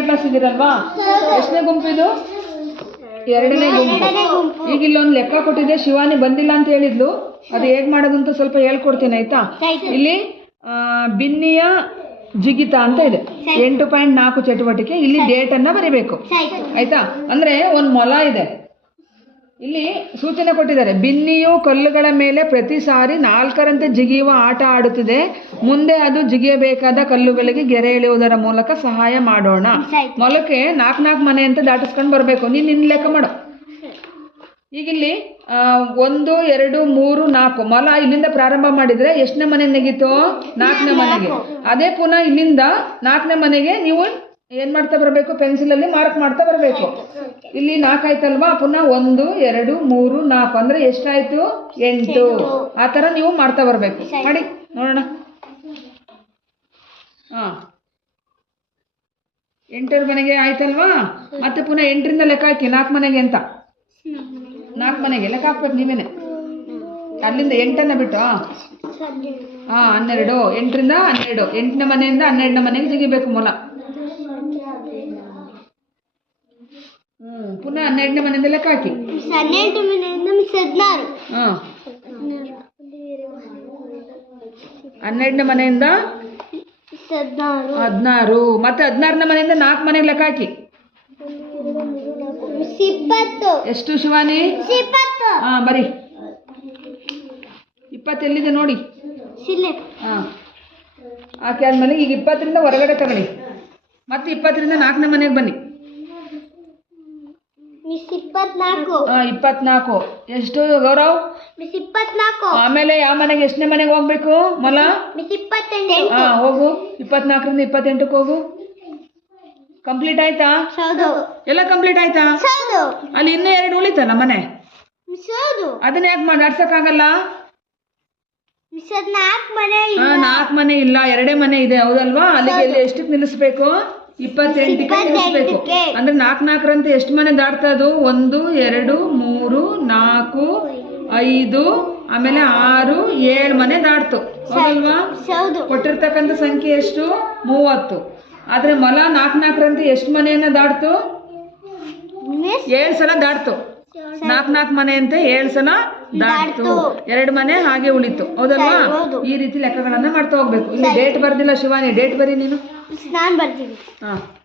ಎರಡನೇ ಕ್ಲಾಸ್ ಇದ್ದೀರಲ್ವಾ? ಎಷ್ಟನೇ ಗುಂಪಿದು ಎರಡನೇ ಗುಂಪು. ಈಗ ಇಲ್ಲೊಂದು ಲೆಕ್ಕ ಕೊಟ್ಟಿದೆ ಶಿವಾನಿ ಬಂದಿಲ್ಲ ಅಂತ ಹೇಳಿದ್ಲು. ಅದು ಹೇಗ್ ಮಾಡೋದು ಅಂತ ಸ್ವಲ್ಪ ಹೇಳ್ಕೊಡ್ತೀನಿ ಆಯ್ತಾ? ಇಲ್ಲಿ ಬಿನ್ನಿಯ ಜಿಗಿತ ಅಂತ ಇದೆ. ಎಂಟು ಪಾಯಿಂಟ್ ನಾಲ್ಕು ಚಟುವಟಿಕೆ ಇಲ್ಲಿ ಡೇಟ್ ಅನ್ನ ಬರಿಬೇಕು. ಆಯ್ತಾ? ಅಂದ್ರೆ ಒಂದು ಮೊಲ ಇದೆ. ಇಲ್ಲಿ ಸೂಚನೆ ಕೊಟ್ಟಿದ್ದಾರೆ ಬಿನ್ನಿಯು ಕಲ್ಲುಗಳ ಮೇಲೆ ಪ್ರತಿ ಸಾರಿ ನಾಲ್ಕರಂತೆ ಜಿಗಿಯುವ ಆಟ ಆಡುತ್ತಿದೆ. ಮುಂದೆ ಅದು ಜಿಗಿಯಬೇಕಾದ ಕಲ್ಲುಗಳಿಗೆ ಗೆರೆ ಎಳೆಯುವುದರ ಮೂಲಕ ಸಹಾಯ ಮಾಡೋಣ. ಮೊಲಕ್ಕೆ ನಾಲ್ಕು ನಾಲ್ಕು ಮನೆ ಅಂತ ದಾಟಿಸ್ಕೊಂಡು ಬರಬೇಕು. ನೀನು ನಿನ್ನ ಲೆಕ್ಕ ಮಾಡು. ಈಗ ಇಲ್ಲಿ ಆ, ಒಂದು ಎರಡು ಮೂರು ನಾಲ್ಕು. ಮೊಲ ಇಲ್ಲಿಂದ ಪ್ರಾರಂಭ ಮಾಡಿದ್ರೆ ಎಷ್ಟನೇ ಮನೆ ನೆಗೀತು? ನಾಲ್ಕನೇ ಮನೆಗೆ. ಅದೇ ಪುನಃ ಇಲ್ಲಿಂದ ನಾಲ್ಕನೇ ಮನೆಗೆ ನೀವು ಏನ್ ಮಾಡ್ತಾ ಬರಬೇಕು? ಪೆನ್ಸಿಲಲ್ಲಿ ಮಾರ್ಕ್ ಮಾಡ್ತಾ ಬರಬೇಕು. ಇಲ್ಲಿ ನಾಲ್ಕಾಯ್ತಲ್ವಾ ಪುನಃ ಒಂದು ಎರಡು ಮೂರು ನಾಲ್ಕು. ಅಂದ್ರೆ ಎಷ್ಟಾಯ್ತು? ಎಂಟು. ಆ ಥರ ನೀವು ಮಾಡ್ತಾ ಬರಬೇಕು. ಮಾಡಿ ನೋಡೋಣ. ಹಾಂ. ಎಂಟರ ಮನೆಗೆ ಆಯ್ತಲ್ವಾ? ಮತ್ತೆ ಪುನಃ ಎಂಟರಿಂದ ಲೆಕ್ಕ ಹಾಕಿ ನಾಲ್ಕು ಮನೆಗೆ ಅಂತ. ನಾಲ್ಕು ಮನೆಗೆ ಲೆಕ್ಕ ಹಾಕ್ಬೇಕು ನೀವೇನೆ. ಅಲ್ಲಿಂದ ಎಂಟನ್ನ ಬಿಟ್ಟು ಹಾ ಹನ್ನೆರಡು. ಎಂಟರಿಂದ ಹನ್ನೆರಡು. ಎಂಟನೇ ಮನೆಯಿಂದ ಹನ್ನೆರಡನೇ ಮನೆಗೆ ಜಿಗಿಬೇಕು ಮೊಲ. ಪುನಃ ಹನ್ನೆರಡನೇ ಮನೆಯಿಂದ ಲೆಕ್ಕ ಹಾಕಿ. ಹನ್ನೆರಡು ಮನೆಯಿಂದ ಮಿಸ್ ಹದಿನಾರು. ಹಾ. ಹನ್ನೆರಡನೇ ಮನೆಯಿಂದ ಹದಿನಾರು. ಮತ್ತೆ ಹದಿನಾರನೇ ಮನೆಯಿಂದ ನಾಲ್ಕು ಮನೆಗೆ ಲೆಕ್ಕ ಹಾಕಿ. ಎಷ್ಟು ಶಿವಾನಿ? ಹಾ ಬರಿ. ಇಪ್ಪತ್ತು ಎಲ್ಲಿದೆ ನೋಡಿ. ಹಾ. ಹಾಕಿ ಆದ್ಮೇಲೆ ಈಗ ಇಪ್ಪತ್ತರಿಂದ ಹೊರಗಡೆ ತಗೊಳ್ಳಿ. ಮತ್ತೆ ಇಪ್ಪತ್ತರಿಂದ ನಾಲ್ಕನೇ ಮನೆಗೆ ಬನ್ನಿ. ಇಪ್ಪತ್ನಾಲ್ಕು. ಎಷ್ಟು ಗೌರವ್? ಮಿಸ್ ಇಪ್ಪತ್ನಾಲ್ಕು. ಆಮೇಲೆ ಯಾವ ಮನೆಗೆ ಎಷ್ಟನೇ ಮನೆಗೆ ಹೋಗ್ಬೇಕು? ಮೊಲ? ಮಿಸ್ ಇಪ್ಪತ್ತೆಂಟು. ಹಾ ಹೋಗು. ಇಪ್ಪತ್ನಾಲ್ಕರಿಂದ ಇಪ್ಪತ್ತೆಂಟಕ್ಕೆ ಹೋಗು. ಕಂಪ್ಲೀಟ್ ಆಯ್ತಾ? ಹೌದು ಎಲ್ಲ ಕಂಪ್ಲೀಟ್ ಆಯ್ತಾ? ಹೌದು ಅಲ್ಲಿ ಇನ್ನೂ ಎರಡು ಉಳಿತಲ್ಲ ಮನೆ? ಮಿಸ್ ಹೌದು ಅದನ್ನ ಯಾಕೆ ಮಾತಾಡ್ಸಕ್ಕಾಗಲ್ಲ ಮಿಸ್ ಅದ್ ನಾಲ್ಕು ಮನೆ ಹಾ ನಾಲ್ಕು ಮನೆ ಇಲ್ಲ. ಎರಡೇ ಮನೆ ಇದೆ ಹೌದಲ್ವಾ? ಅಲ್ಲಿಗೆ ಎಷ್ಟಕ್ಕೆ ನಿಲ್ಲಿಸ್ಬೇಕು? ಇಪ್ಪತ್ತೆಂಟಕ್ಕೆ ನಿಲ್ಲಿಸ್ಬೇಕು ಇಪ್ಪತ್ತೆಂಟಕ್ಕೆ. ಅಂದ್ರೆ ನಾಲ್ಕು ನಾಲ್ಕರಂತೆ ಎಷ್ಟು ಮನೆ ದಾಟ್ತಾ ಅದು? ಒಂದು ಎರಡು ಮೂರು ನಾಲ್ಕು ಐದು ಆಮೇಲೆ ಆರು ಏಳು ಮನೆ ದಾಟ್ತು. ಹೌದಲ್ವಾ? ಕೊಟ್ಟಿರ್ತಕ್ಕಂಥ ಸಂಖ್ಯೆ ಎಷ್ಟು? ಮೂವತ್ತು. ಆದ್ರೆ ಮೊಲ ನಾಲ್ಕು ನಾಲ್ಕರಂತೆ ಎಷ್ಟು ಮನೆಯನ್ನ ದಾಟ್ತು? ಏಳ್ ಸಲ ದಾಟ್ತು. ನಾಲ್ಕು ನಾಕ್ ಮನೆ ಅಂತ ಏಳು ಸಲ ದಾಟ್ತು. ಎರಡು ಮನೆ ಹಾಗೆ ಉಳಿತು. ಹೌದಲ್ವಾ? ಈ ರೀತಿ ಲೆಕ್ಕಗಳನ್ನ ಮಾಡ್ತಾ ಹೋಗ್ಬೇಕು. ಇಲ್ಲಿ ಡೇಟ್ ಬರ್ದಿಲ್ಲ ಶಿವಾನಿ. ಡೇಟ್ ಬರೀ ನೀನು. ನಾನು ಬರ್ತೀನಿ. ಹಾ.